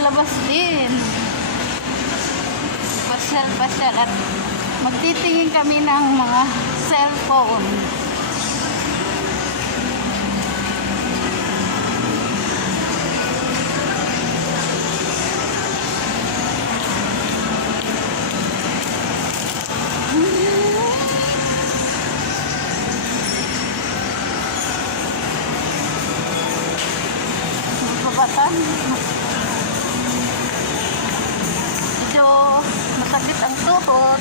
lalabas din. Pasyal at magtitingin kami ng mga cellphone. Kapatan. Medyo masakit ang tuhod.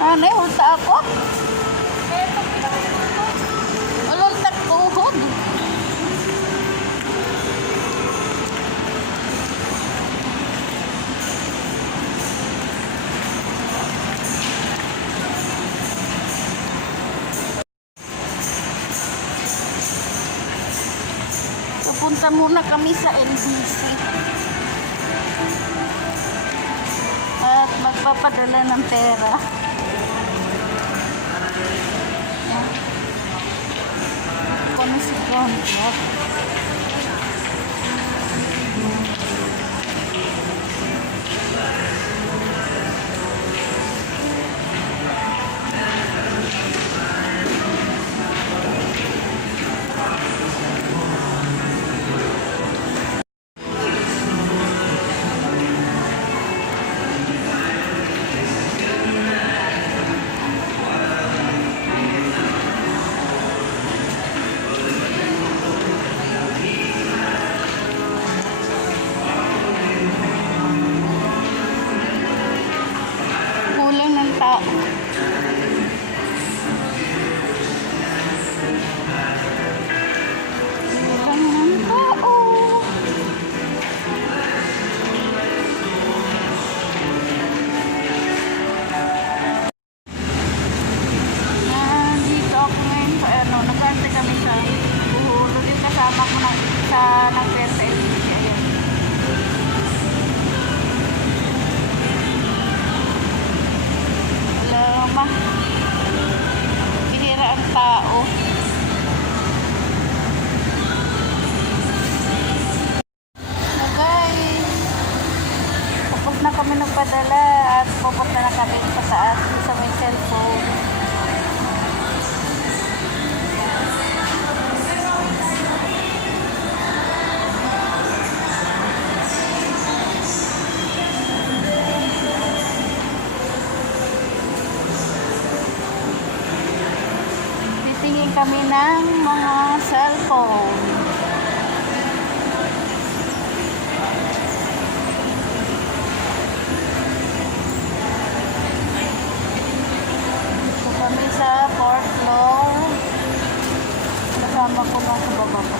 Ano yung ulta ako? Uluntak tuhod. Pupunta muna kami sa NBC at magpapadala ng pera. Kung si contract. Kulang ng tao. Kulang ng tao. Nandito ako ngayon sa nagkante kami sa Buholo. Yung kasama ko sa nag-renta LBC. Ayan. Lama. Pinira ang tao. So guys, tapos na kami nagpadala at pupunta na kami sa taas sa may cellphone. Titingin kami ng mga cellphone. So kami sa 4th floor. Kasama ko na sa baba pa.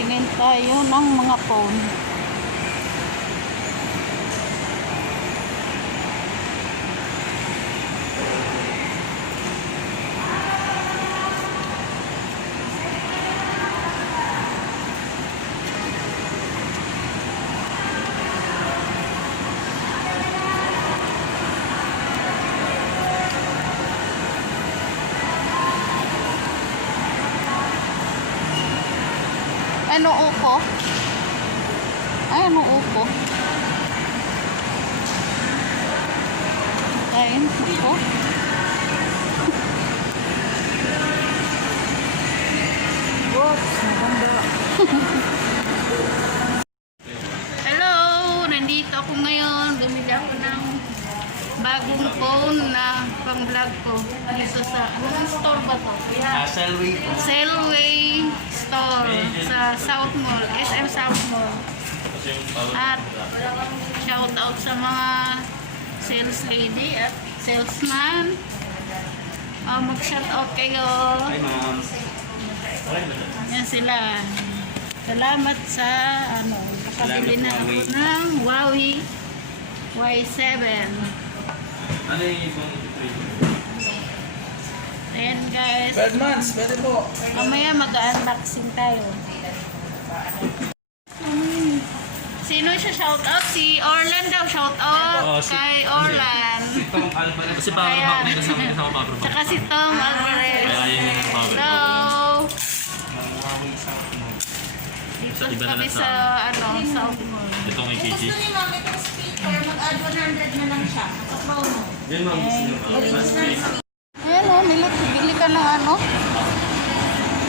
Tingin tayo ng mga phone. Ano upo? Ay, ano upo? Ayun, upo. Whoops, maganda. Hello, nandito ako ngayon. Bumili ako ng bagong phone na pang-vlog ko. Dito sa, anong store ba to? Selway po. Selway store sa South Mall, SM South Mall. At shout out sa mga sales lady at salesman. Mag-shout out kayo. Hi, ma'am. Yan sila. Salamat sa nakabili na ako ng Huawei Y7. Ano yung ibang Ayan guys. 12 months, pwede po. Mamaya mag-unboxing tayo. Sino siya shout out? Si Orlan daw shout out. Kay Orlan. Si Tom Alvarez. Kasi power bank dito sa akin sa power bank. Saka si Tom Alvarez. Kaya yun yung power bank. Hello. Huawei South Mall. Dito Iba na kami lang sa South Mall. Ito may KG. Gusto ni ma'am itong speaker, mag-add 100 na lang siya. Sa promo. Yan ma'am, gusto nyo. Ayan o, bili ka ng ano.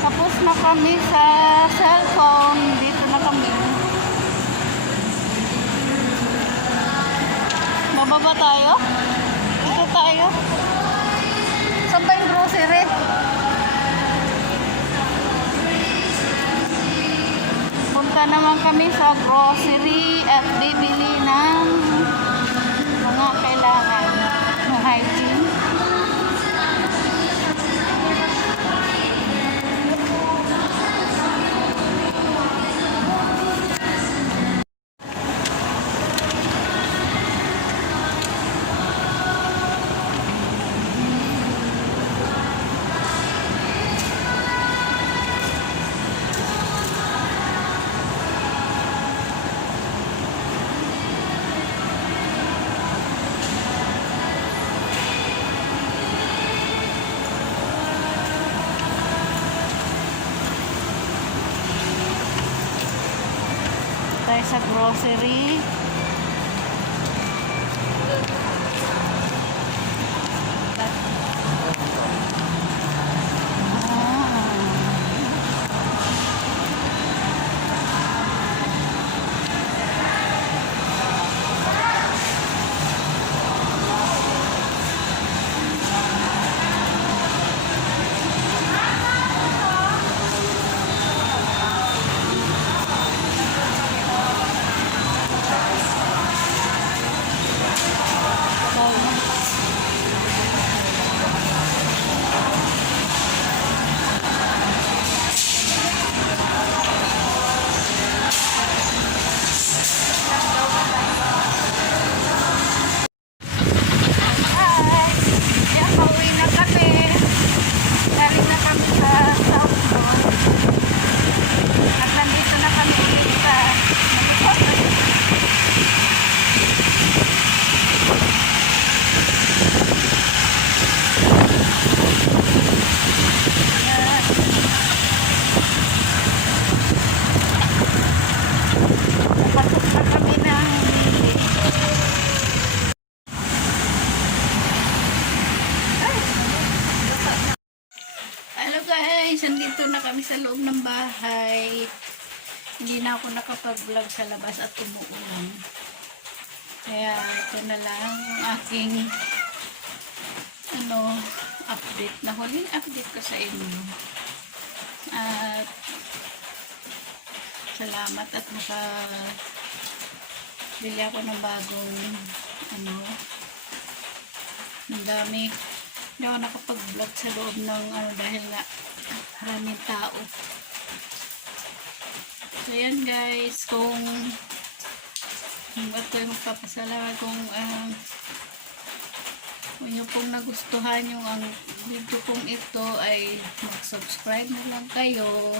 Tapos na kami sa cellphone. Dito na kami. Bababa tayo? Dito tayo? Saan ba yung grocery? Punta naman kami sa grocery at bibili ng mga kailangan ng hygiene. Tayo sa grocery. Guys, nandito na kami sa loob ng bahay. Hindi na ako nakapag-vlog sa labas at umuulan. Kaya ito na lang ang aking update na huling update ko sa inyo. At salamat at nakabili ako ng bagong ang dami. Hindi ako nakapag-vlog sa loob ng dahil nga maraming tao. So yan guys, kung ba't kayo magpapasalamat kung nyo pong nagustuhan yung ang video kong ito ay mag-subscribe na lang kayo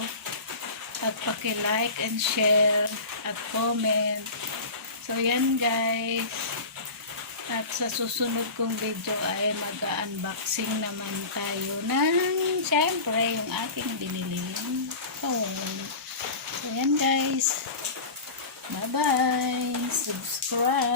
at paki-like and share at comment. So yan guys, at sa susunod kong video ay mag-unboxing naman tayo ng syempre yung aking biniling phone. So yan guys, bye bye, subscribe.